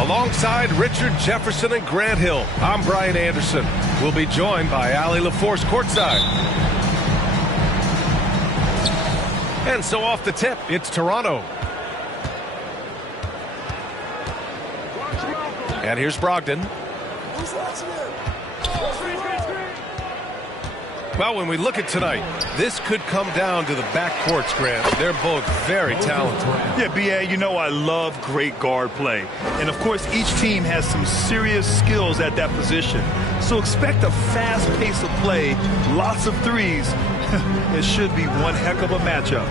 Alongside Richard Jefferson and Grant Hill, I'm Brian Anderson. We'll be joined by Allie LaForce courtside. And so off the tip, it's Toronto. And here's Brogdon. Well, when we look at tonight, this could come down to the backcourts, Grant. They're both very talented. Yeah, B.A., you know I love great guard play. And, of course, each team has some serious skills at that position. So expect a fast pace of play, lots of threes. It should be one heck of a matchup.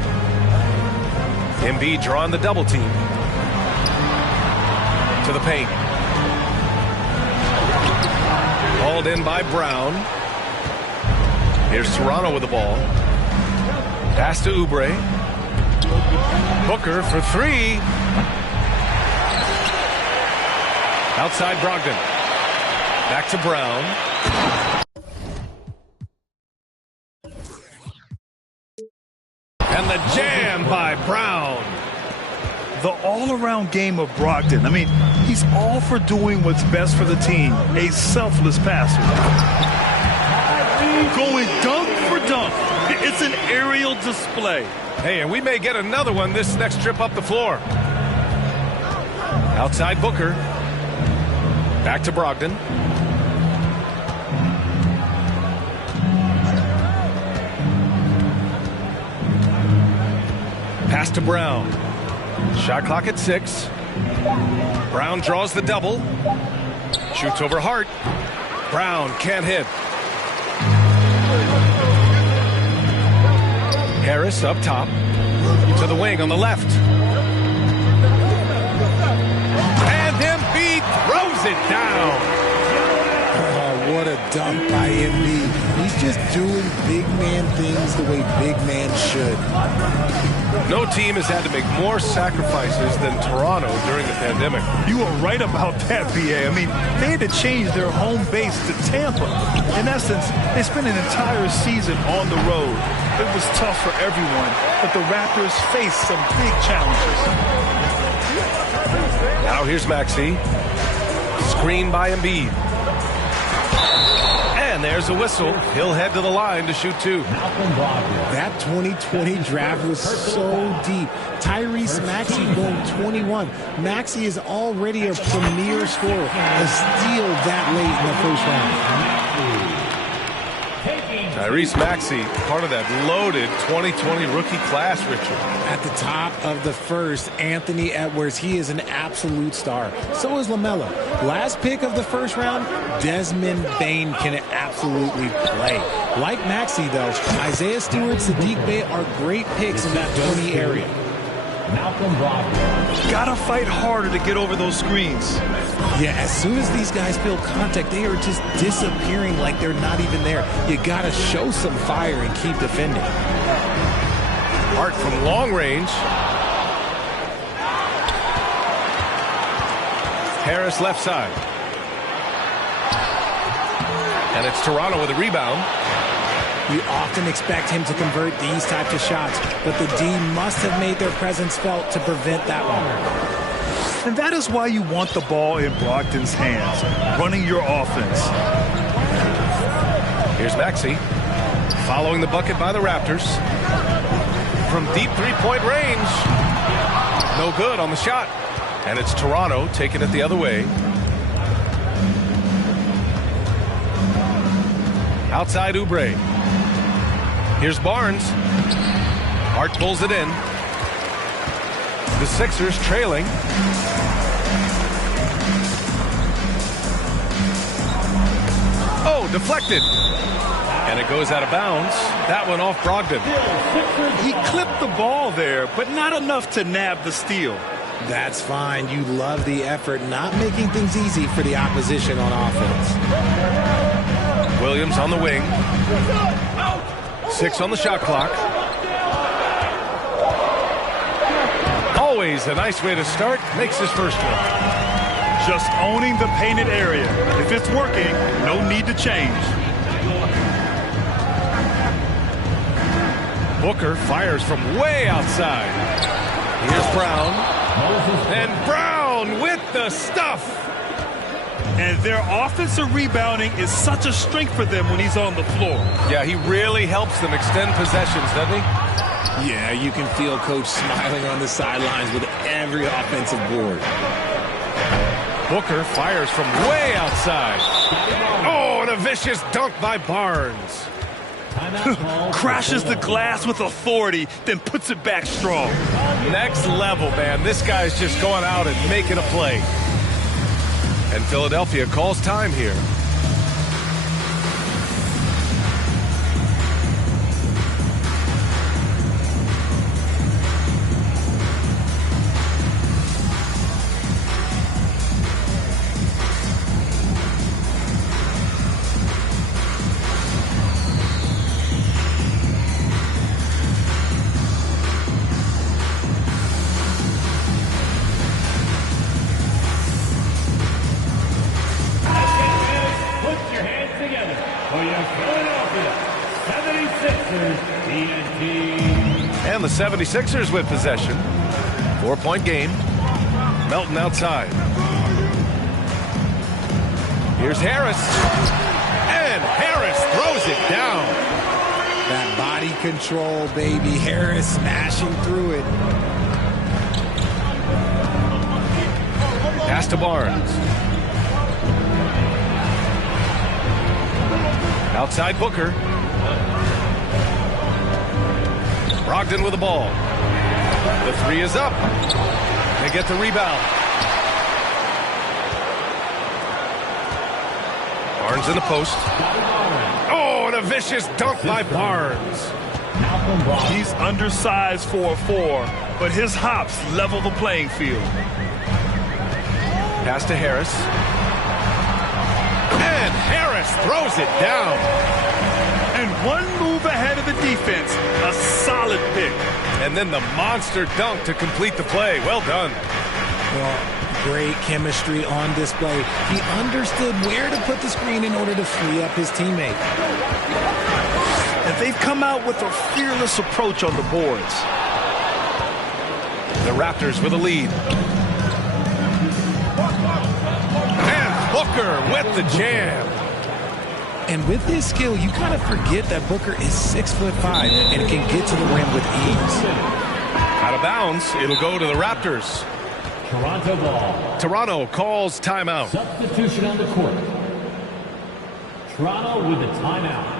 Embiid drawing the double team. To the paint. Hauled in by Brown. Here's Toronto with the ball. Pass to Oubre. Booker for three. Outside Brogdon. Back to Brown. And the jam by Brown. The all-around game of Brogdon. I mean, he's all for doing what's best for the team. A selfless passer. Going dunk for dunk. It's an aerial display. Hey, and we may get another one this next trip up the floor. Outside Booker. Back to Brogdon. Pass to Brown. Shot clock at 6. Brown draws the double. Shoots over Hart. Brown can't hit. Harris up top. To the wing on the left. And Embiid throws it down. Oh, what a dunk by Embiid. He's just doing big man things the way big man should. No team has had to make more sacrifices than Toronto during the pandemic. You are right about that, B.A. I mean, they had to change their home base to Tampa. In essence, they spent an entire season on the road. It was tough for everyone, but the Raptors faced some big challenges. Now here's Maxey. Screen by Embiid. And there's a whistle. He'll head to the line to shoot 2. That 2020 draft was so deep. Tyrese Maxey going 21. Maxey is already a premier scorer. A steal that late in the first round. Tyrese Maxey, part of that loaded 2020 rookie class, Richard. At the top of the first, Anthony Edwards, he is an absolute star. So is LaMelo. Last pick of the first round, Desmond Bane can absolutely play. Like Maxey, though, Isaiah Stewart, Sadiq Bey are great picks in that 20 area. Gotta fight harder to get over those screens. Yeah, as soon as these guys feel contact, they are just disappearing like they're not even there. You gotta show some fire and keep defending. Hart from long range. Harris left side. And it's Toronto with a rebound. We often expect him to convert these types of shots, but the D must have made their presence felt to prevent that one. And that is why you want the ball in Brogdon's hands, running your offense. Here's Maxey, following the bucket by the Raptors. From deep three-point range. No good on the shot. And it's Toronto taking it the other way. Outside Oubre. Here's Barnes. Hart pulls it in. The Sixers trailing. Oh, deflected. And it goes out of bounds. That one off Brogdon. He clipped the ball there, but not enough to nab the steal. That's fine. You love the effort, not making things easy for the opposition on offense. Williams on the wing. 6 on the shot clock. Always a nice way to start. Makes his first one. Just owning the painted area. If it's working, no need to change. Booker fires from way outside. Here's Brown. And Brown Brown with the stuff. And their offensive rebounding is such a strength for them when he's on the floor. Yeah, he really helps them extend possessions, doesn't he? Yeah, you can feel Coach smiling on the sidelines with every offensive board. Booker fires from way outside. Oh, and a vicious dunk by Barnes. Crashes the glass with authority, then puts it back strong. Next level, man. This guy's just going out and making a play. And Philadelphia calls time here. And the 76ers with possession. 4-point game. Melton outside. Here's Harris. And Harris throws it down. That body control, baby. Harris smashing through it. Pass to Barnes. Outside Booker. Brogdon with the ball. The three is up. They get the rebound. Barnes in the post. Oh, and a vicious dunk by Barnes. He's undersized for a 4, but his hops level the playing field. Pass to Harris. And Harris throws it down. And one move ahead of the defense. A solid pick. And then the monster dunk to complete the play. Well done. Well, great chemistry on display. He understood where to put the screen in order to free up his teammate. And they've come out with a fearless approach on the boards. The Raptors with a lead. And Booker with the jam. And with his skill, you kind of forget that Booker is 6'5" and can get to the rim with ease. Out of bounds, it'll go to the Raptors. Toronto ball. Toronto calls timeout. Substitution on the court. Toronto with the timeout.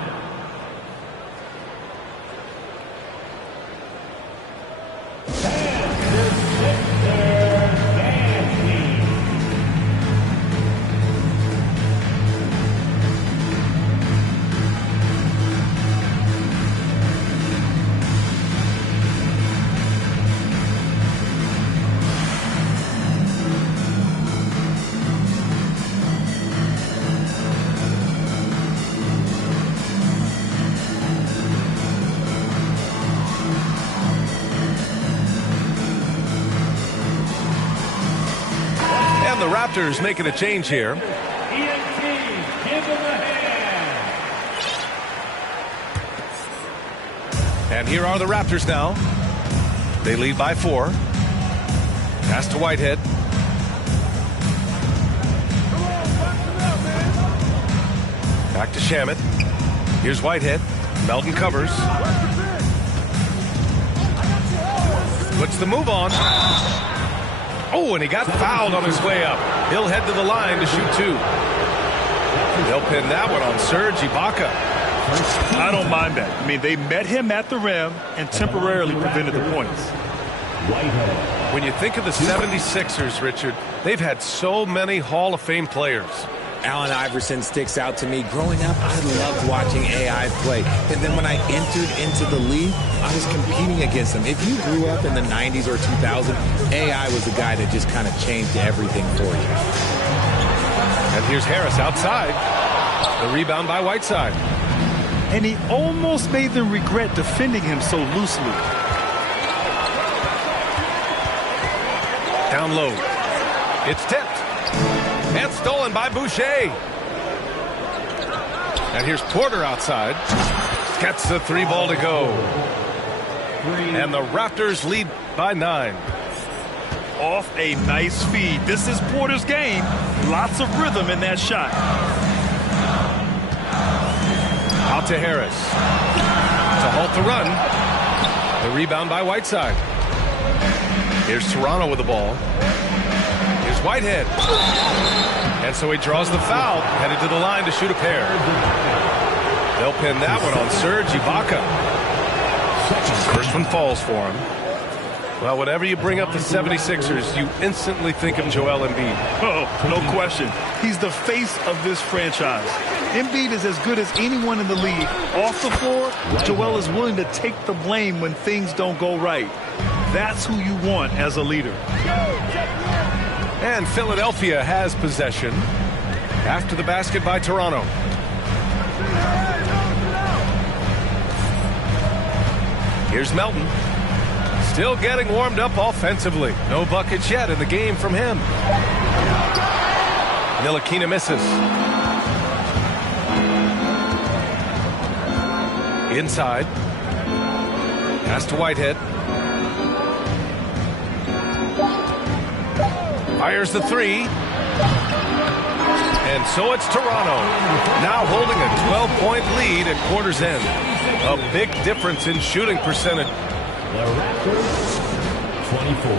The Raptors making a change here. Give them a hand. And here are the Raptors now. They lead by 4. Pass to Whitehead. Back to Shamet. Here's Whitehead. Melton covers. Puts the move on. Oh, and he got fouled on his way up. He'll head to the line to shoot 2. They'll pin that one on Serge Ibaka. I don't mind that. I mean, they met him at the rim and temporarily prevented the points. When you think of the 76ers, Richard, they've had so many Hall of Fame players. Allen Iverson sticks out to me. Growing up, I loved watching AI play. And then when I entered into the league, I was competing against him. If you grew up in the 90s or 2000, AI was the guy that just kind of changed everything for you. And here's Harris outside. The rebound by Whiteside. And he almost made them regret defending him so loosely. Down low. It's tipped. And stolen by Boucher. And here's Porter outside. Gets the 3 ball to go. And the Raptors lead by 9. off a nice feed. This is Porter's game. Lots of rhythm in that shot. Out to Harris. To halt the run. The rebound by Whiteside. Here's Toronto with the ball. Here's Whitehead. And so he draws the foul, headed to the line to shoot a pair. They'll pin that one on Serge Ibaka. First one falls for him. Well, whenever you bring up the 76ers, you instantly think of Joel Embiid. Oh, no question. He's the face of this franchise. Embiid is as good as anyone in the league. Off the floor, Joel is willing to take the blame when things don't go right. That's who you want as a leader. And Philadelphia has possession after the basket by Toronto. Here's Melton. Still getting warmed up offensively. No buckets yet in the game from him. Ntilikina misses. Inside. Pass to Whitehead. Fires the three. And so it's Toronto. Now holding a 12-point lead at quarter's end. A big difference in shooting percentage. The Raptors, 24.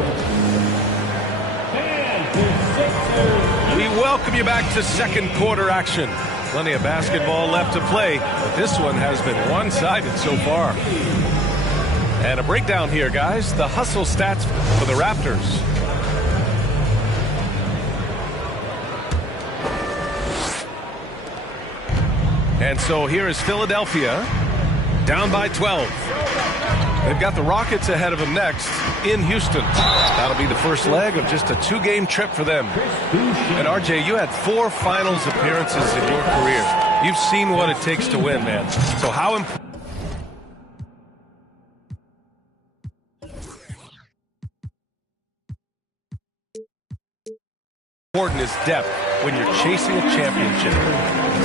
And the Sixers. We welcome you back to second quarter action. Plenty of basketball left to play, but this one has been one-sided so far. And a breakdown here, guys. The hustle stats for the Raptors. And so here is Philadelphia, down by 12. They've got the Rockets ahead of them next in Houston. That'll be the first leg of just a two-game trip for them. And RJ, you had 4 finals appearances in your career. You've seen what it takes to win, man. So how important is depth when you're chasing a championship?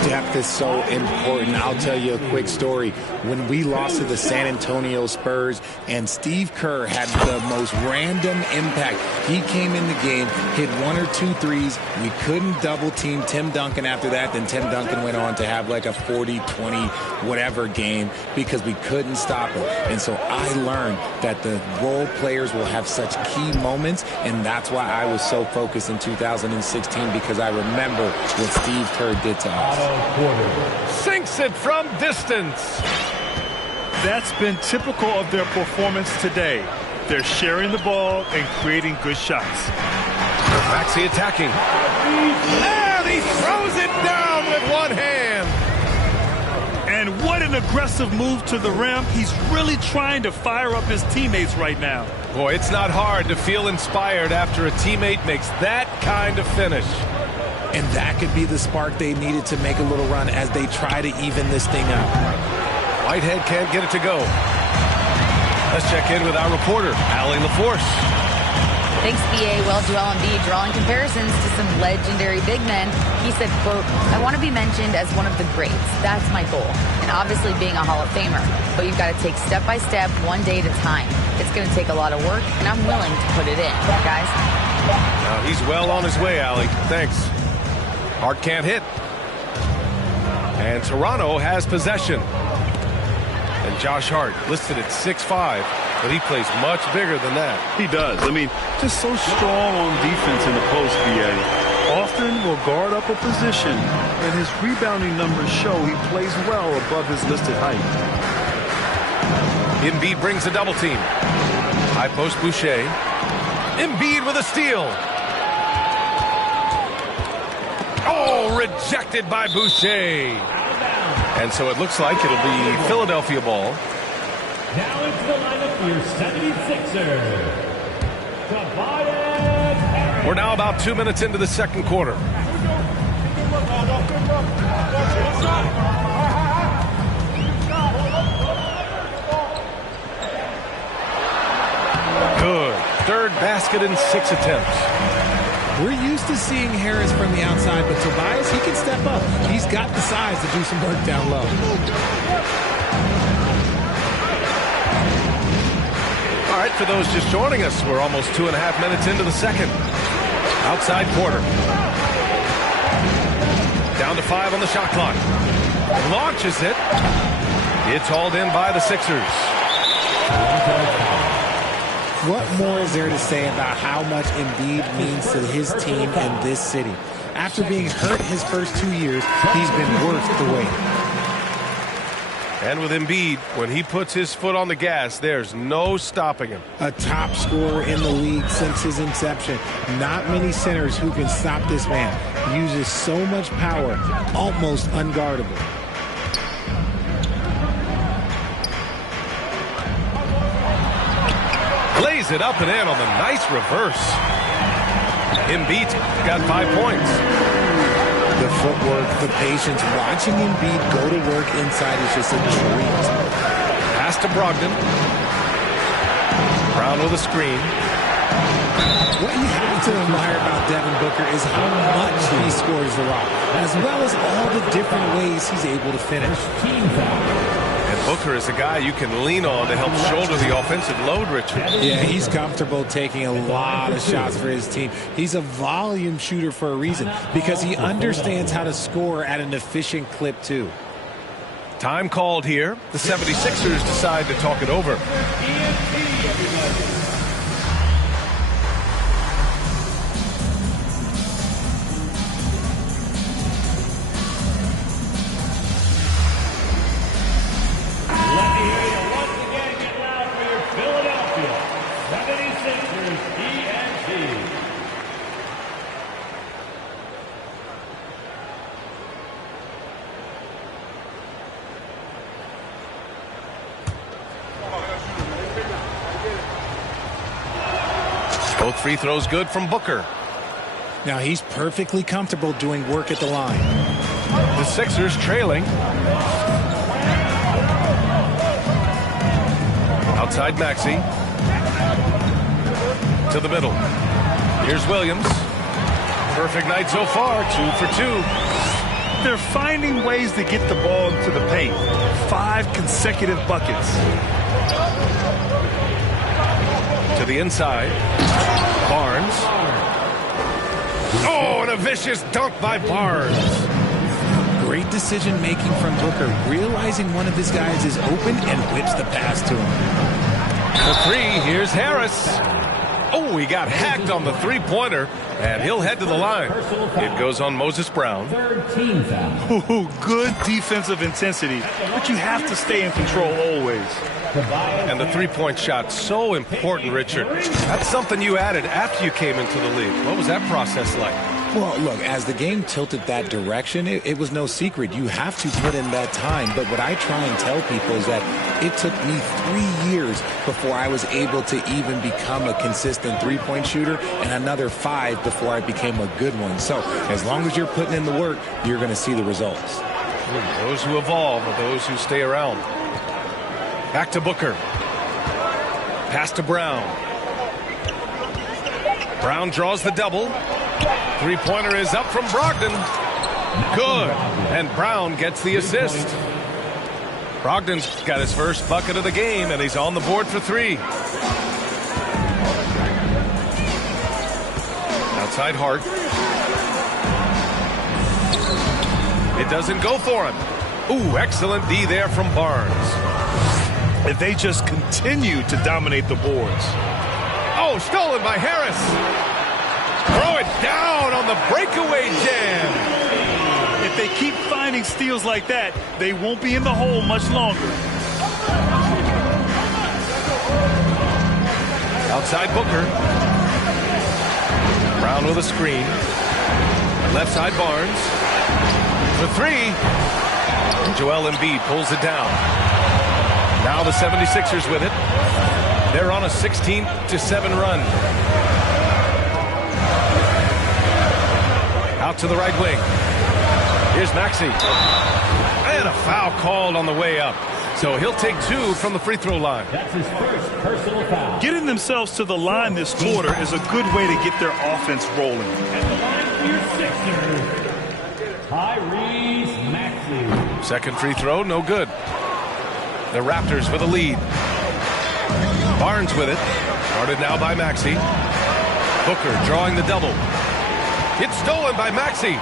Depth is so important. I'll tell you a quick story. When we lost to the San Antonio Spurs and Steve Kerr had the most random impact. He came in the game, hit 1 or 2 threes. We couldn't double team Tim Duncan after that. Then Tim Duncan went on to have like a 40, 20, whatever game because we couldn't stop him. And so I learned that the role players will have such key moments, and that's why I was so focused in 2016 because I remember what Steve Kerr did to us. Sinks it from distance. That's been typical of their performance today. They're sharing the ball and creating good shots. Maxey attacking. And he throws it down with one hand. And what an aggressive move to the rim. He's really trying to fire up his teammates right now. Boy, it's not hard to feel inspired after a teammate makes that kind of finish. And that could be the spark they needed to make a little run as they try to even this thing up. Whitehead can't get it to go. Let's check in with our reporter, Allie LaForce. Thanks, BA. Well, Joel Embiid drawing comparisons to some legendary big men. He said, quote, "I want to be mentioned as one of the greats. That's my goal. And obviously being a Hall of Famer. But you've got to take step by step, one day at a time. It's going to take a lot of work, and I'm willing to put it in, guys." He's well on his way, Allie. Thanks. Hart can't hit. And Toronto has possession. And Josh Hart listed at 6'5", but he plays much bigger than that. He does. I mean, just so strong on defense in the post, BA. Often will guard up a position, and his rebounding numbers show he plays well above his listed height. Embiid brings a double team. High post Boucher. Embiid with a steal. Oh, rejected by Boucher. And so it looks like it'll be Philadelphia ball. Now into the lineup for your 76ers. We're now about 2 minutes into the second quarter. Good. Third basket in 6 attempts. We're used to seeing Harris from the outside, but Tobias, he can step up. He's got the size to do some work down low. All right, for those just joining us, we're almost 2.5 minutes into the second. Outside quarter. Down to 5 on the shot clock. Launches it. It's hauled in by the Sixers. What more is there to say about how much Embiid means to his team and this city? After being hurt his first 2 years, he's been worth the wait. And with Embiid, when he puts his foot on the gas, there's no stopping him. A top scorer in the league since his inception. Not many centers who can stop this man. Uses so much power, almost unguardable. Lays it up and in on the nice reverse. Embiid's got 5 points. The footwork, the patience, watching Embiid go to work inside is just a treat. Pass to Brogdon. Brown with a screen. What you have to admire about Devin Booker is how much he scores the rock, as well as all the different ways he's able to finish. And Booker is a guy you can lean on to help shoulder the offensive load, Richard. Yeah, he's comfortable taking a lot of shots for his team. He's a volume shooter for a reason, because he understands how to score at an efficient clip, too. Time called here. The 76ers decide to talk it over. Both free throws good from Booker. Now he's perfectly comfortable doing work at the line. The Sixers trailing. Outside Maxey. To the middle. Here's Williams. Perfect night so far, 2 for 2. They're finding ways to get the ball into the paint. 5 consecutive buckets. To the inside. Barnes. Oh, and a vicious dunk by Barnes. Great decision making from Booker, realizing one of his guys is open and whips the pass to him. The 3, here's Harris. Oh, he got hacked on the three-pointer, and he'll head to the line. It goes on Moses Brown. Ooh, good defensive intensity, but you have to stay in control always. And the three-point shot, so important, Richard. That's something you added after you came into the league. What was that process like? Well, look, as the game tilted that direction, it was no secret. You have to put in that time. But what I try and tell people is that it took me 3 years before I was able to even become a consistent three-point shooter, and another 5 before I became a good one. So as long as you're putting in the work, you're going to see the results. Those who evolve are those who stay around. Back to Booker. Pass to Brown. Brown draws the double. Three-pointer is up from Brogdon. Good. And Brown gets the assist. Brogdon's got his first bucket of the game, and he's on the board for 3. Outside Hart. It doesn't go for him. Ooh, excellent D there from Barnes. If they just continue to dominate the boards. Oh, stolen by Harris. Throw it down on the breakaway jam. If they keep finding steals like that, they won't be in the hole much longer. Outside Booker. Brown with a screen. Left side Barnes. For 3. And Joel Embiid pulls it down. Now the 76ers with it. They're on a 16-7 run. Out to the right wing. Here's Maxey. And a foul called on the way up. So he'll take 2 from the free throw line. That's his first personal foul. Getting themselves to the line this quarter is a good way to get their offense rolling. At the line for your Sixers, Tyrese Maxey. Second free throw, no good. The Raptors with a lead. Barnes with it. Guarded now by Maxey. Booker drawing the double. It's stolen by Maxey.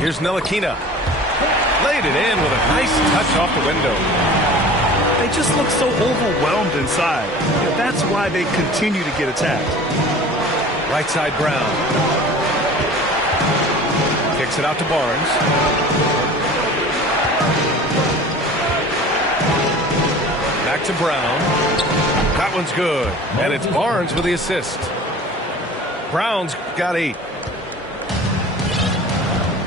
Here's Ntilikina. Laid it in with a nice touch off the window. They just look so overwhelmed inside. That's why they continue to get attacked. Right side Brown. Kicks it out to Barnes. Back to Brown. That one's good. And it's Barnes with the assist. Brown's got 8.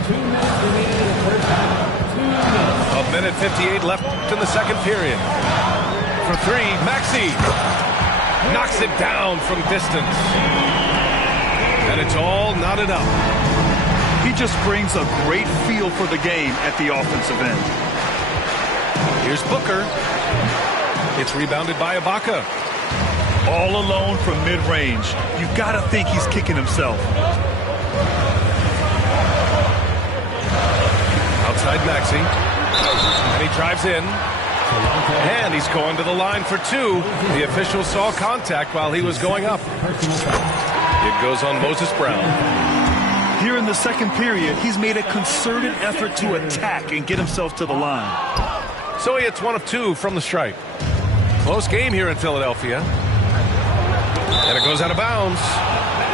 2 minutes remaining in the first half. 2 minutes. A minute 58 left in the second period. For 3, Maxey knocks it down from distance. And it's all knotted up. He just brings a great feel for the game at the offensive end. Here's Booker. It's rebounded by Ibaka. All alone from mid-range. You've got to think he's kicking himself. Outside Maxey. And he drives in. And he's going to the line for 2. The official saw contact while he was going up. It goes on Moses Brown. Here in the second period, he's made a concerted effort to attack and get himself to the line. So he hits 1 of 2 from the stripe. Close game here in Philadelphia. And it goes out of bounds.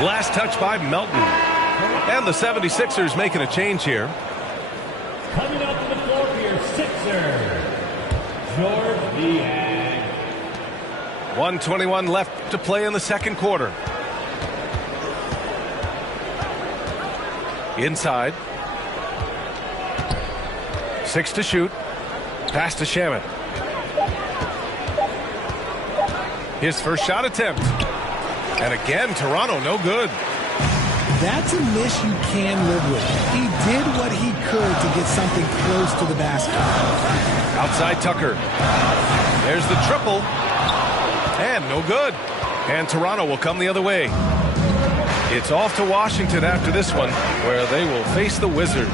Last touch by Melton. And the 76ers making a change here. Coming up to the floor for your Sixers, George Niang. 1:21 left to play in the second quarter. Inside. 6 to shoot. Pass to Shamet. His first shot attempt. And again, Toronto no good. That's a miss you can live with. He did what he could to get something close to the basket. Outside Tucker. There's the triple. And no good. And Toronto will come the other way. It's off to Washington after this one, where they will face the Wizards.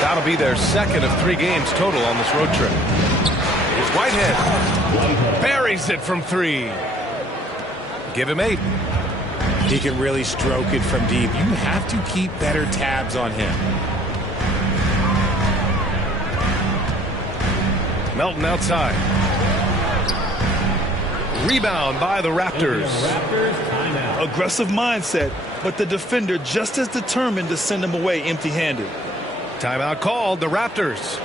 That'll be their second of 3 games total on this road trip. Here's Whitehead. Buries it from 3. Give him 8. He can really stroke it from deep. You have to keep better tabs on him. Melton outside. Rebound by the Raptors. Raptors timeout. Aggressive mindset, but the defender just as determined to send him away empty-handed. Timeout called, the Raptors.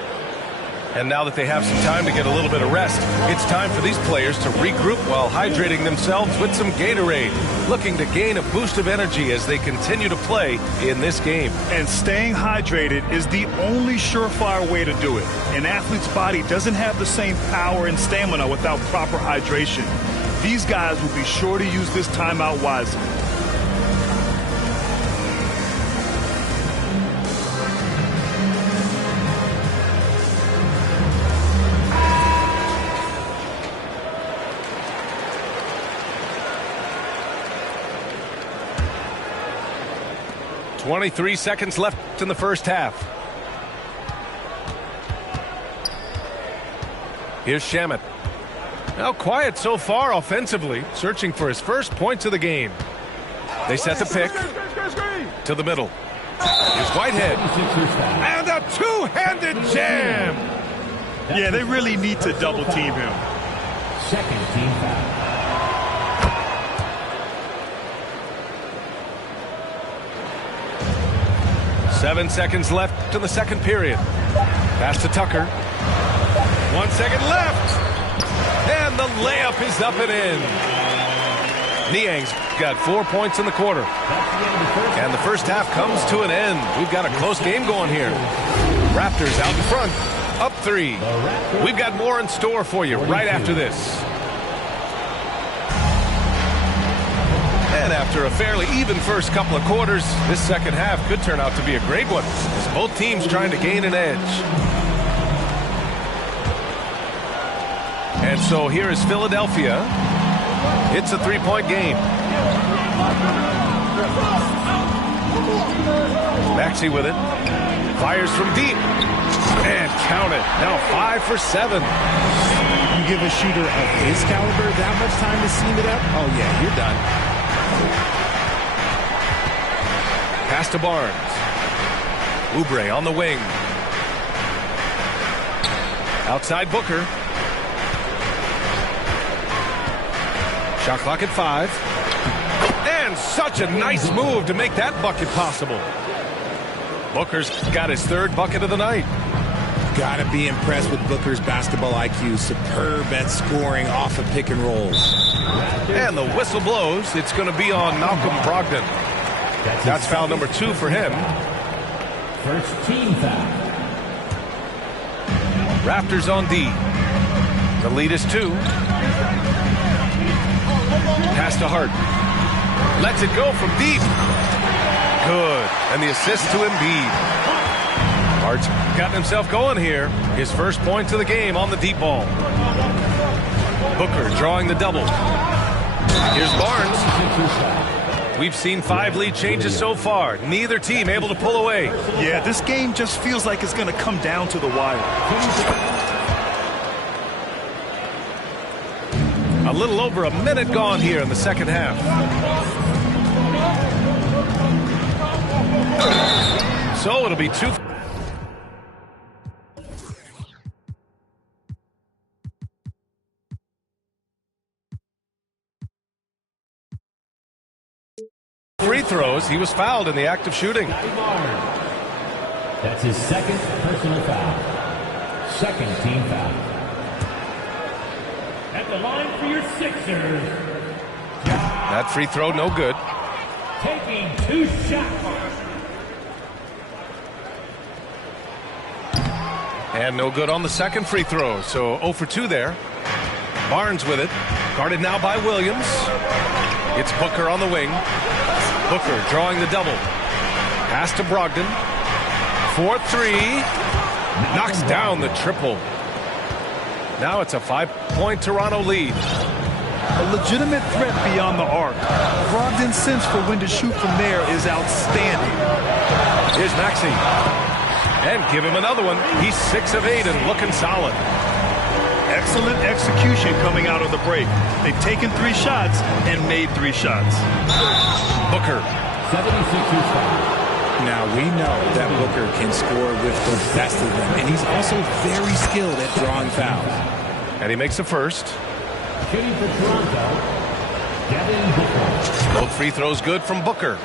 And now that they have some time to get a little bit of rest, it's time for these players to regroup while hydrating themselves with some Gatorade, looking to gain a boost of energy as they continue to play in this game. And staying hydrated is the only surefire way to do it. An athlete's body doesn't have the same power and stamina without proper hydration. These guys will be sure to use this timeout wisely. .23 seconds left in the first half. Here's Shamet. Now quiet so far offensively, searching for his first points of the game. They set the pick to the middle. Here's Whitehead. And a two-handed jam. Yeah, they really need to double team him. Second team foul. Seven seconds left in the second period. Pass to Tucker. 1 second left. And the layup is up and in. Niang's got 4 points in the quarter. And the first half comes to an end. We've got a close game going here. Raptors out in front, up 3. We've got more in store for you right after this. And after a fairly even first couple of quarters, this second half could turn out to be a great one, as both teams trying to gain an edge. And so here is Philadelphia. It's a 3-point game. Maxey with it. Fires from deep. And count it. Now 5 for 7. You give a shooter of his caliber that much time to seam it up? Oh, yeah, you're done. Pass to Barnes. Oubre on the wing. Outside Booker. Shot clock at 5. And such a nice move to make that bucket possible. Booker's got his 3rd bucket of the night. Gotta be impressed with Booker's basketball IQ. Superb at scoring off of pick and rolls. And the whistle blows. It's going to be on Malcolm Brogdon. That's foul number 2 for him. First team foul. Raptors on D. The lead is 2. Pass to Hart. Lets it go from deep. Good. And the assist to Embiid. Hart's gotten himself going here. His first points of the game on the deep ball. Booker drawing the double. Here's Barnes. We've seen 5 lead changes so far. Neither team able to pull away. Yeah, this game just feels like it's going to come down to the wire. A little over a minute gone here in the second half. So it'll be 2. Free throws. He was fouled in the act of shooting. That's his 2nd personal foul. 2nd team foul. At the line for your Sixers. That free throw no good. Taking 2 shots. And no good on the second free throw. So 0 for 2 there. Barnes with it. Guarded now by Williams. It's Booker on the wing. Booker drawing the double. Pass to Brogdon. 4-3. Knocks down the triple. Now it's a 5-point Toronto lead. A legitimate threat beyond the arc. Brogdon's sense for when to shoot from there is outstanding. Here's Maxey. And give him another one. He's 6 of 8 and looking solid. Excellent execution coming out of the break. They've taken 3 shots and made 3 shots. Booker. 76ers foul. Now, we know that Booker can score with the best of them, and he's also very skilled at drawing fouls. And he makes the first. Shooting for Toronto, Devin Booker. Both free throws good from Booker.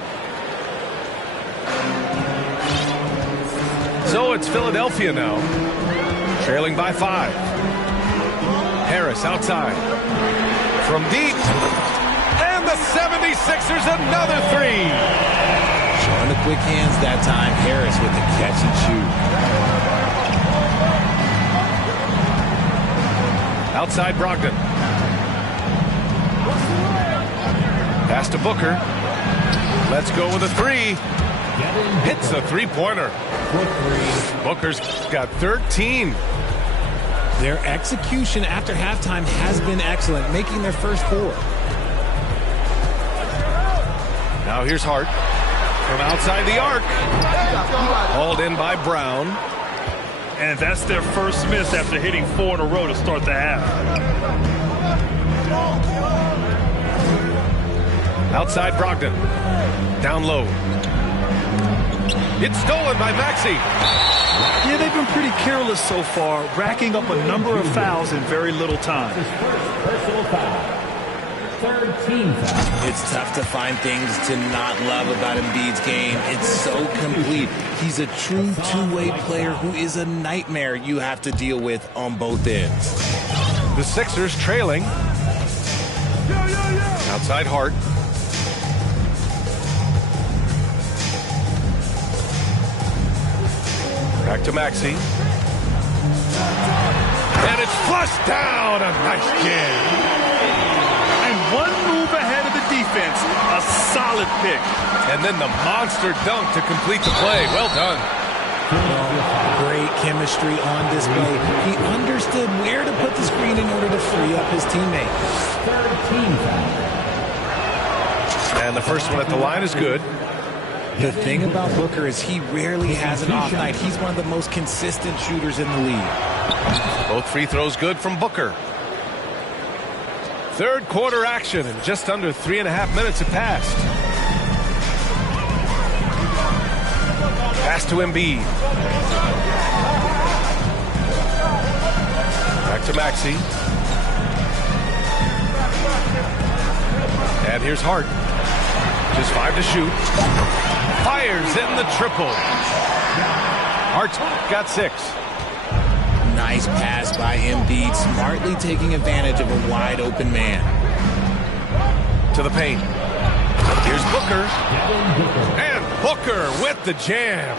So it's Philadelphia now, trailing by 5. Harris outside. From deep. And the 76ers another 3. Showing the quick hands that time. Harris with the catch and shoot. Outside Brogdon. Pass to Booker. Let's go with a 3. Hits a 3-pointer. Booker's got 13. Their execution after halftime has been excellent, making their first 4. Now here's Hart. From outside the arc. Hauled in by Brown. And that's their first miss after hitting 4 in a row to start the half. Outside Brogdon. Down low. It's stolen by Maxey. Yeah, they've been pretty careless so far, racking up a number of fouls in very little time. His first personal foul. 3rd team foul. It's tough to find things to not love about Embiid's game. It's so complete. He's a true two-way player who is a nightmare you have to deal with on both ends. The Sixers trailing. Outside Hart. Back to Maxey. And it's flushed down. A nice jam. And one move ahead of the defense. A solid pick. And then the monster dunk to complete the play. Well done. Great chemistry on display. He understood where to put the screen in order to free up his teammate. 3rd team foul. And the first one at the line is good. The thing about Booker is he rarely has an off night. He's one of the most consistent shooters in the league. Both free throws good from Booker. Third quarter action, and just under 3.5 minutes have passed. Pass to Embiid. Back to Maxey. And here's Hart. Just 5 to shoot. Fires in the triple. Hart's got 6. Nice pass by Embiid, smartly taking advantage of a wide open man. To the paint. Here's Booker. And Booker with the jam.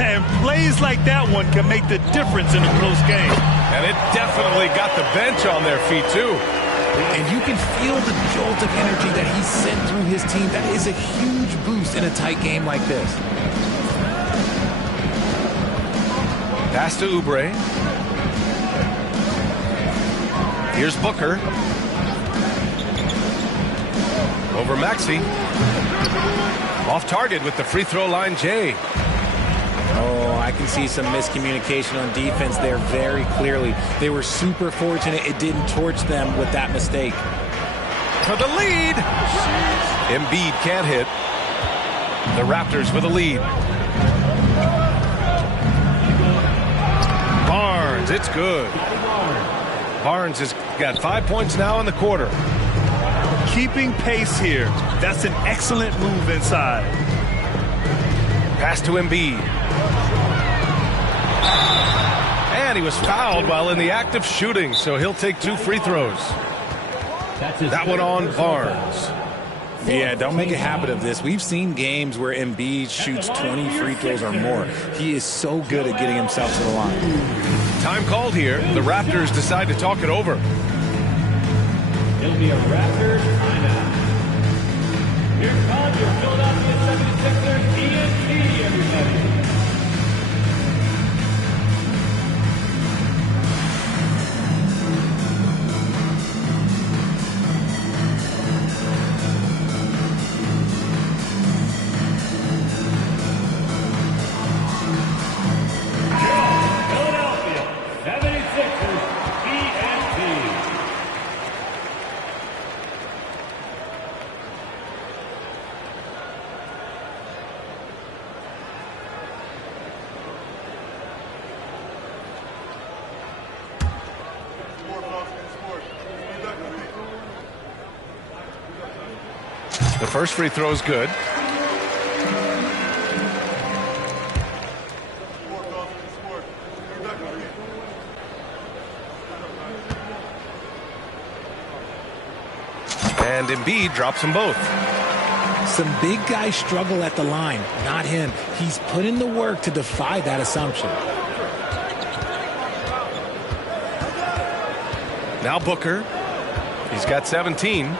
And plays like that one can make the difference in a close game. And it definitely got the bench on their feet, too. And you can feel the jolt of energy that he sent through his team. That is a huge boost in a tight game like this. Pass to Oubre. Here's Booker. Over Maxey. Off target with the free throw line, Jay. Oh, I can see some miscommunication on defense there very clearly. They were super fortunate it didn't torch them with that mistake. For the lead. Embiid can't hit. The Raptors with a lead. Barnes, it's good. Barnes has got 5 points now in the quarter. Keeping pace here. That's an excellent move inside. Pass to Embiid. And he was fouled while in the act of shooting, so he'll take 2 free throws. That one on Barnes. Yeah, don't make a habit of this. We've seen games where Embiid shoots 20 free throws or more. He is so good at getting himself to the line. Time called here. The Raptors decide to talk it over. It'll be a Raptors timeout. Here comes your Philadelphia 76ers ENT, everybody. The first free throw is good. And Embiid drops them both. Some big guys struggle at the line, not him. He's put in the work to defy that assumption. Now Booker. He's got 17.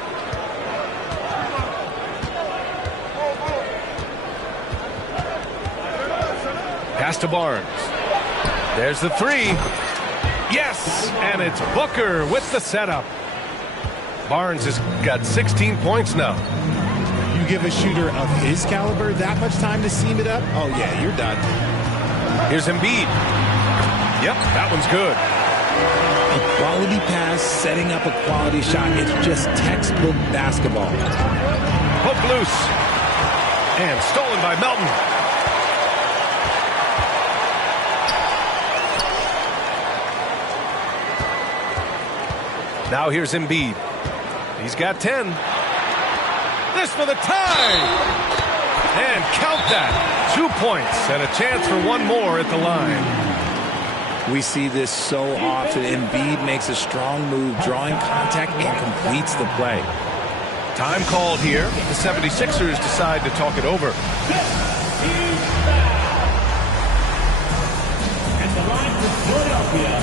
Pass to Barnes. There's the 3. Yes! And it's Booker with the setup. Barnes has got 16 points now. You give a shooter of his caliber that much time to seam it up? Oh, yeah, you're done. Here's Embiid. Yep, that one's good. A quality pass, setting up a quality shot. It's just textbook basketball. Hook loose. And stolen by Melton. Now here's Embiid. He's got 10. This for the tie. And count that. 2 points and a chance for one more at the line. We see this so often. Embiid makes a strong move, drawing contact, and completes the play. Time called here. The 76ers decide to talk it over. At the line for Philadelphia,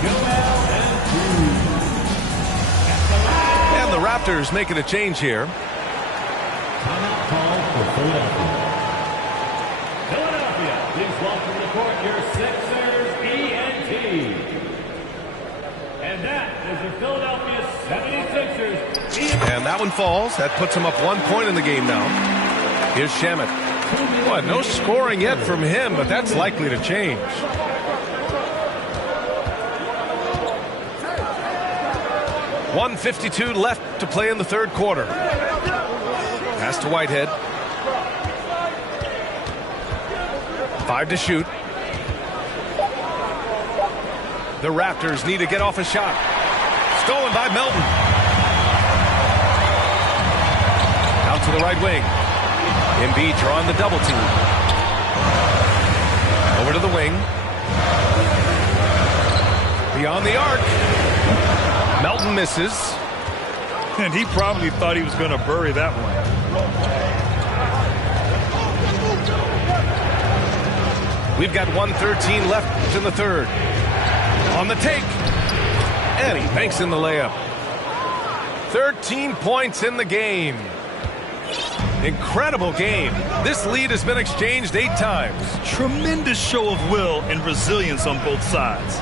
Joel Embiid. And the Raptors making a change here. Timeout call for Philadelphia. Philadelphia, please welcome to the court your Sixers ENT. And that is your Philadelphia 76ers ENT. And that one falls. That puts them up 1 point in the game now. Here's Shamet. Boy, no scoring yet from him, but that's likely to change. .152 left to play in the third quarter. Pass to Whitehead. 5 to shoot. The Raptors need to get off a shot. Stolen by Melton. Out to the right wing. Embiid drawing the double team. Over to the wing. Beyond the arc. Melton misses. And he probably thought he was going to bury that one. We've got 1:13 left in the third. On the take. And he banks in the layup. 13 points in the game. Incredible game. This lead has been exchanged 8 times. Tremendous show of will and resilience on both sides.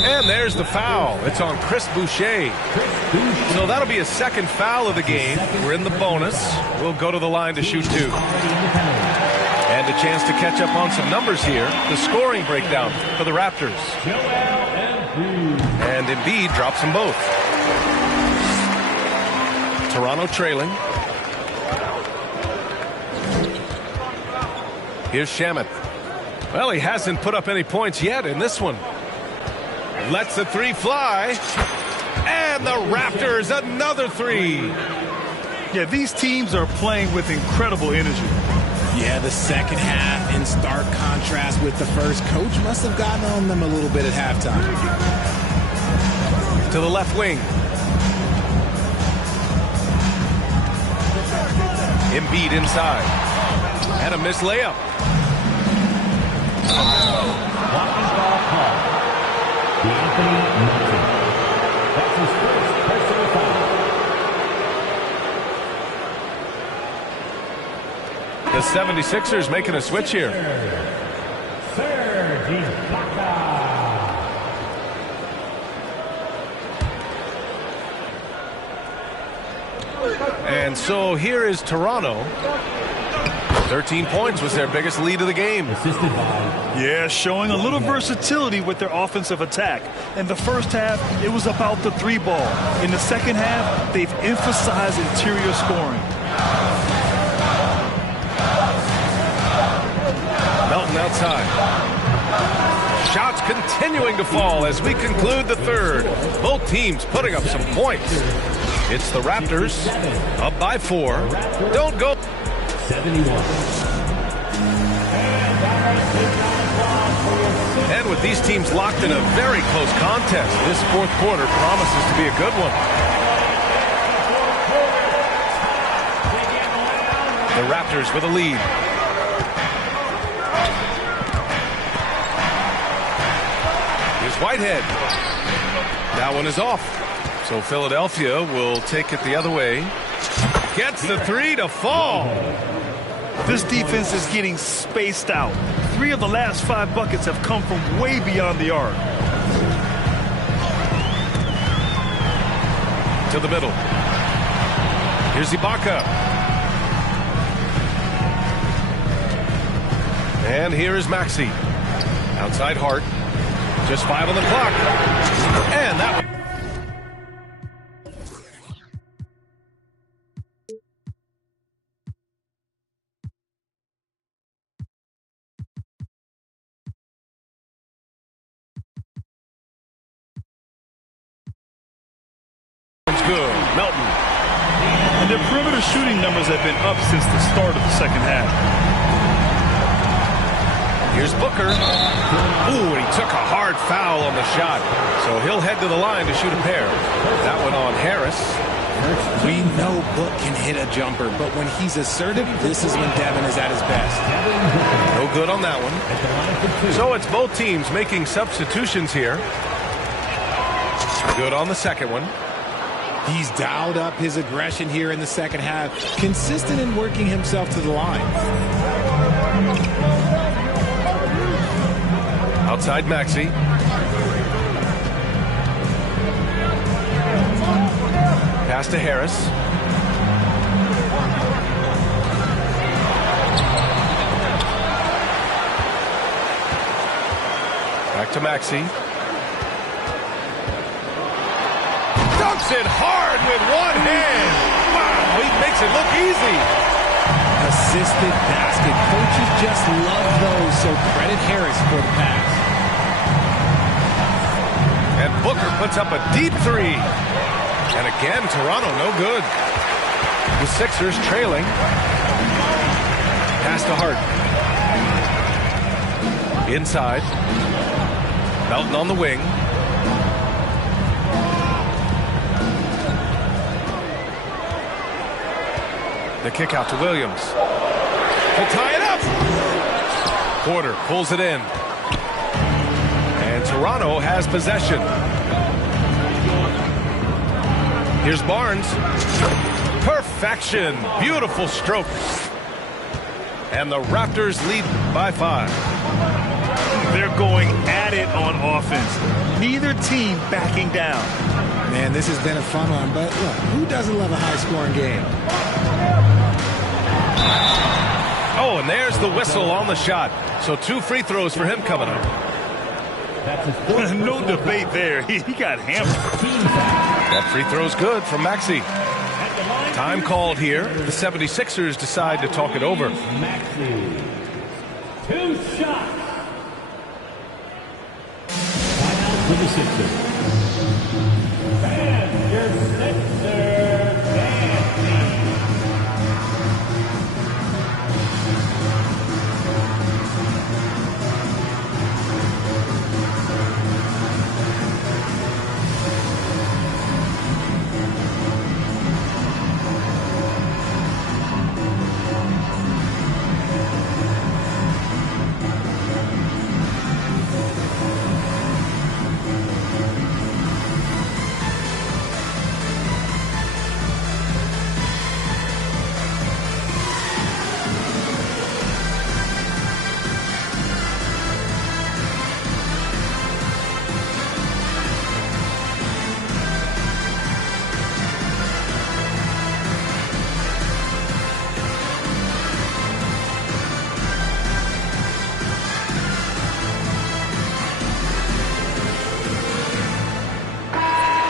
And there's the foul. It's on Chris Boucher. So that'll be a second foul of the game. We're in the bonus. We'll go to the line to shoot 2. And a chance to catch up on some numbers here. The scoring breakdown for the Raptors. And Embiid drops them both. Toronto trailing. Here's Shamet. Well, he hasn't put up any points yet in this one. Lets the 3 fly. And the Raptors, another 3. Yeah, these teams are playing with incredible energy. Yeah, the second half in stark contrast with the first. Coach must have gotten on them a little bit at halftime. To the left wing. Embiid inside. And a missed layup. That's his first personal foul. The 76ers making a switch here. Serge Ibaka. And so here is Toronto. 13 points was their biggest lead of the game. Assisted by. Yeah, showing a little versatility with their offensive attack. In the first half, it was about the 3 ball. In the second half, they've emphasized interior scoring. Melton outside. Shots continuing to fall as we conclude the third. Both teams putting up some points. It's the Raptors up by 4. Don't go. 71. And with these teams locked in a very close contest, this fourth quarter promises to be a good one. The Raptors with a lead. Here's Whitehead. That one is off. So Philadelphia will take it the other way. Gets the 3 to fall. This defense is getting spaced out. 3 of the last 5 buckets have come from way beyond the arc. To the middle. Here's Ibaka. And here is Maxey. Outside Hart. Just 5 on the clock. And that one. Good. Melton. And their perimeter shooting numbers have been up since the start of the second half. Here's Booker. Ooh, and he took a hard foul on the shot. So he'll head to the line to shoot a pair. That one on Harris. We know Book can hit a jumper, but when he's assertive, this is when Devin is at his best. No good on that one. So it's both teams making substitutions here. Good on the second one. He's dialed up his aggression here in the second half, consistent in working himself to the line. Outside Maxey. Pass to Harris. to Maxey. Dunks it hard with one hand. Wow, he makes it look easy. Assisted basket. Coaches just love those, so credit Harris for the pass. And Booker puts up a deep three. And again, Toronto no good. The Sixers trailing. Pass to Hart. Inside. Melton on the wing. The kick out to Williams. To tie it up. Porter pulls it in. And Toronto has possession. Here's Barnes. Perfection. Beautiful stroke. And the Raptors lead by 5. They're going at it on offense. Neither team backing down. Man, this has been a fun one, but look, who doesn't love a high-scoring game? Oh, and there's the whistle on the shot. So 2 free throws for him coming up. No debate there. He got hammered. That free throw's good from Maxey. Time called here. The 76ers decide to talk it over. Maxey. 2 shots. Timeout for the Sixers. And your Sixers dancing.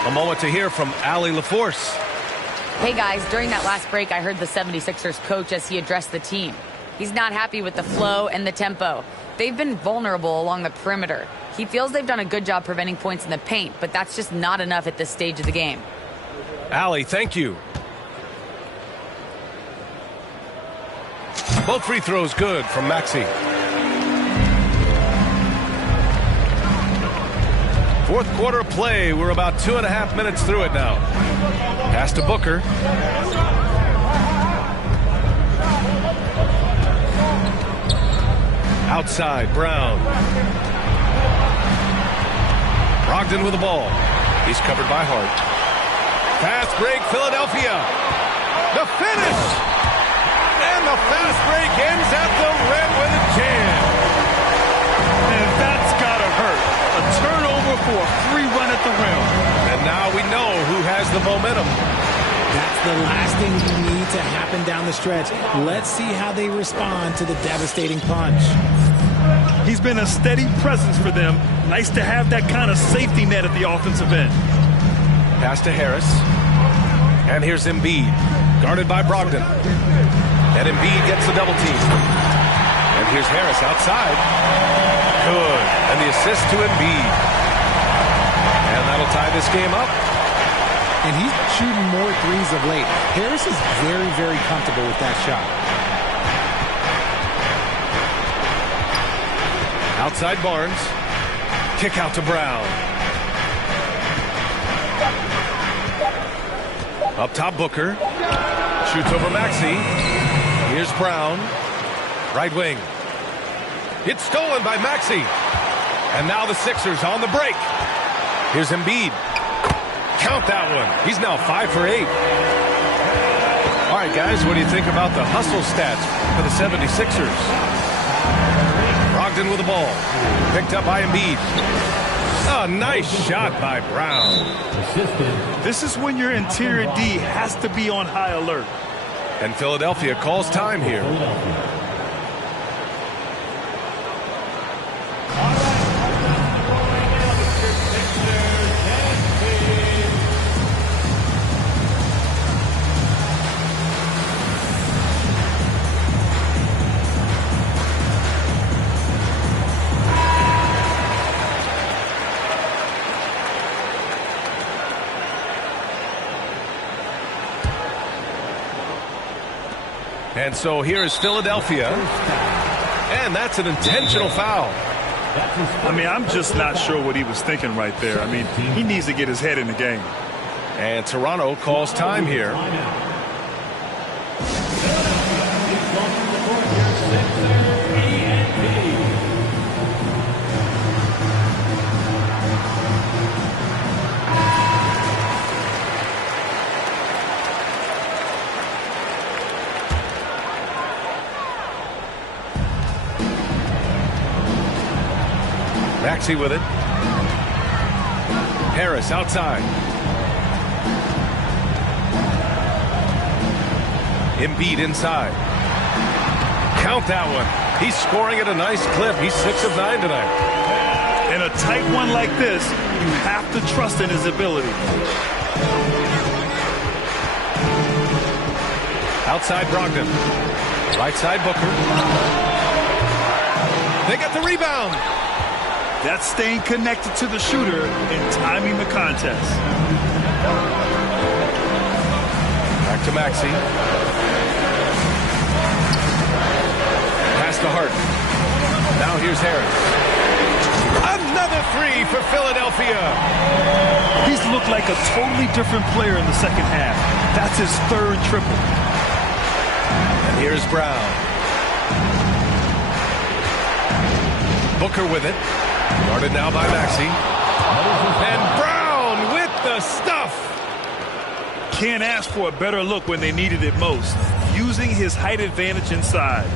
A moment to hear from Allie LaForce. Hey guys, during that last break, I heard the 76ers coach as he addressed the team. He's not happy with the flow and the tempo. They've been vulnerable along the perimeter. He feels they've done a good job preventing points in the paint, but that's just not enough at this stage of the game. Allie, thank you. Both free throws good from Maxey. Fourth quarter of play. We're about 2.5 minutes through it now. Pass to Booker. Outside, Brown. Brogdon with the ball. He's covered by Hart. Fast break, Philadelphia. The finish! And the fast break ends at the rim with a jam. And that's gotta hurt. A turnover for a free run at the rim. And now we know who has the momentum. That's the last thing you need to happen down the stretch. Let's see how they respond to the devastating punch. He's been a steady presence for them. Nice to have that kind of safety net at the offensive end. Pass to Harris. And here's Embiid, guarded by Brogdon. And Embiid gets the double team. And here's Harris outside. Good. And the assist to Embiid. And that'll tie this game up. And he's shooting more threes of late. Harris is very, very comfortable with that shot. Outside Barnes. Kick out to Brown. Up top Booker. Shoots over Maxey. Here's Brown. Right wing. It's stolen by Maxey. And now the Sixers on the break. Here's Embiid. Count that one. He's now 5 for 8. All right, guys, what do you think about the hustle stats for the 76ers? Brogdon with the ball. Picked up by Embiid. A nice shot by Brown. This is when your interior D has to be on high alert. And Philadelphia calls time here. And so here is Philadelphia. And that's an intentional foul. I mean, I'm just not sure what he was thinking right there. I mean, he needs to get his head in the game. And Toronto calls time here. Maxey with it. Harris outside. Embiid inside. Count that one. He's scoring at a nice clip. He's 6 of 9 tonight. In a tight one like this, you have to trust in his ability. Outside Brogdon. Right side Booker. They got the rebound. That's staying connected to the shooter and timing the contest. Back to Maxey. Pass to Harden. Now here's Harris. Another 3 for Philadelphia. He's looked like a totally different player in the second half. That's his 3rd triple. And here's Brown. Booker with it. Guarded now by Maxey. And Brown with the stuff. Can't ask for a better look when they needed it most. Using his height advantage inside.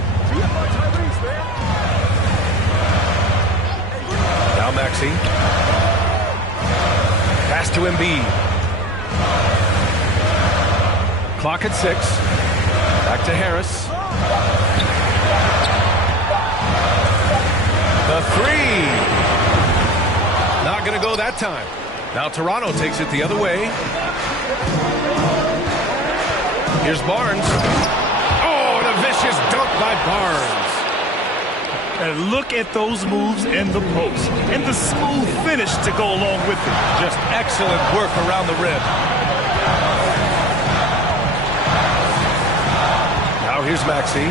Now Maxey. Pass to Embiid. Clock at 6. Back to Harris. The 3. Not going to go that time. Now Toronto takes it the other way. Here's Barnes. Oh, and a vicious dunk by Barnes. And look at those moves in the post. And the smooth finish to go along with it. Just excellent work around the rim. Now here's Maxey.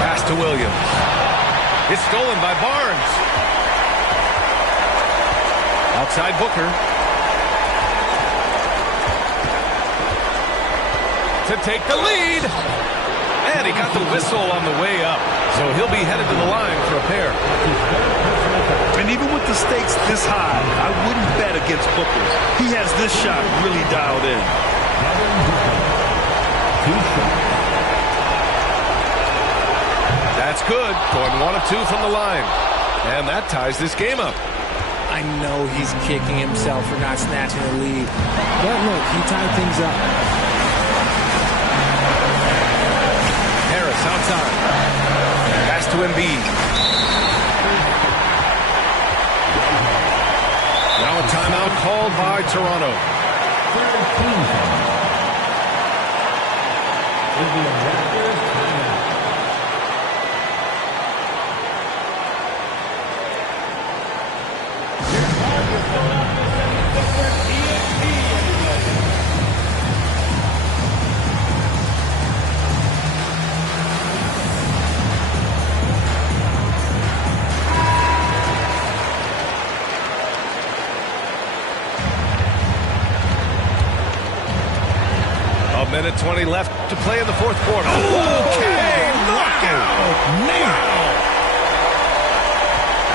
Pass to Williams. It's stolen by Barnes. Outside Booker. To take the lead. And he got the whistle on the way up. So he'll be headed to the line for a pair. And even with the stakes this high, I wouldn't bet against Booker. He has this shot really dialed in. That's good. Going 1 of 2 from the line. And that ties this game up. I know he's kicking himself for not snatching the lead. But look, he tied things up. Harris outside. Pass to Embiid. Now a timeout called by Toronto. Minute 20 left to play in the 4th quarter. Okay, knockout! Now!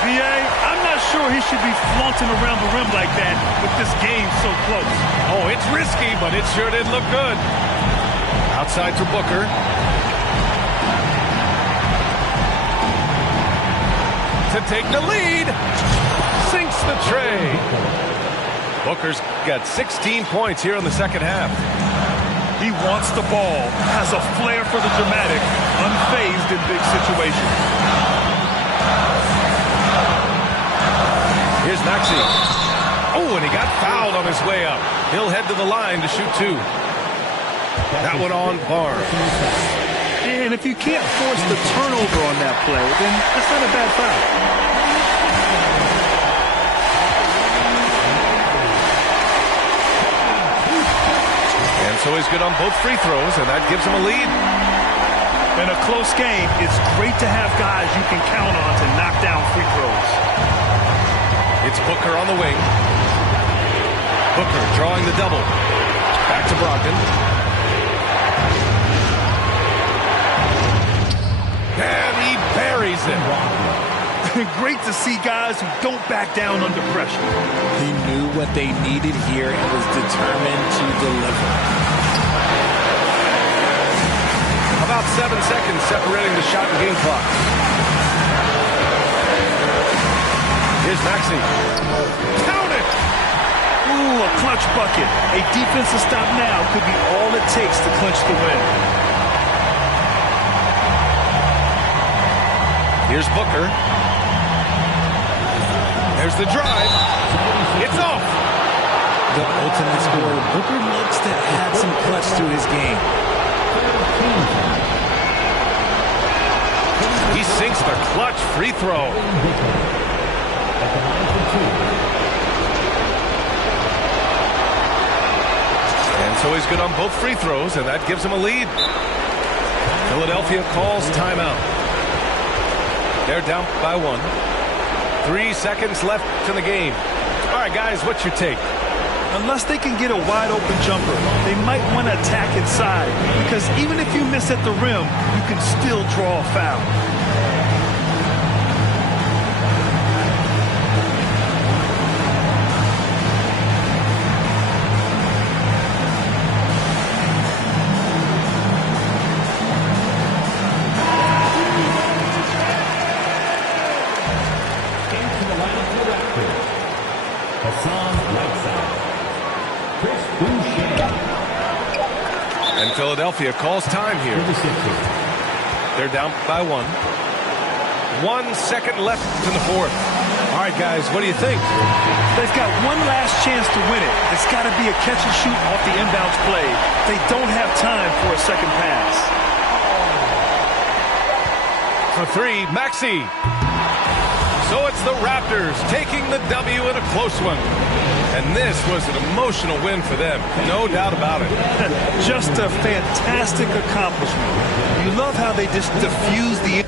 VA, I'm not sure he should be flaunting around the rim like that with this game so close. Oh, it's risky, but it sure did look good. Outside for Booker. To take the lead. Sinks the tray. Booker's got 16 points here in the second half. He wants the ball, has a flair for the dramatic, unfazed in big situations. Here's Maxey. Oh, and he got fouled on his way up. He'll head to the line to shoot 2. That one on Barnes. And if you can't force the turnover on that play, then that's not a bad foul. so he's good on both free throws, and that gives him a lead. In a close game, it's great to have guys you can count on to knock down free throws. It's Booker on the wing. Booker drawing the double. Back to Brogdon. And he buries it. Great to see guys who don't back down under pressure. He knew what they needed here and was determined to deliver. About 7 seconds separating the shot and game clock. Here's Maxey. Count it! Ooh, a clutch bucket. A defensive stop now could be all it takes to clinch the win. Here's Booker. There's the drive. It's off. The ultimate scorer. Booker looks to add some clutch to his game. He sinks the clutch free throw. And so he's good on both free throws, and that gives him a lead. Philadelphia calls timeout. They're down by 1. 3 seconds left in the game. All right, guys, what's your take? Unless they can get a wide-open jumper, they might want to attack inside, because even if you miss at the rim, you can still draw a foul. And Philadelphia calls time here. They're down by 1. 1 second left in the fourth. All right, guys, what do you think? They've got one last chance to win it. It's got to be a catch and shoot off the inbounds play. They don't have time for a second pass. For 3, Maxey. So it's the Raptors taking the W in a close one. And this was an emotional win for them, no doubt about it. Just a fantastic accomplishment. You love how they just diffuse the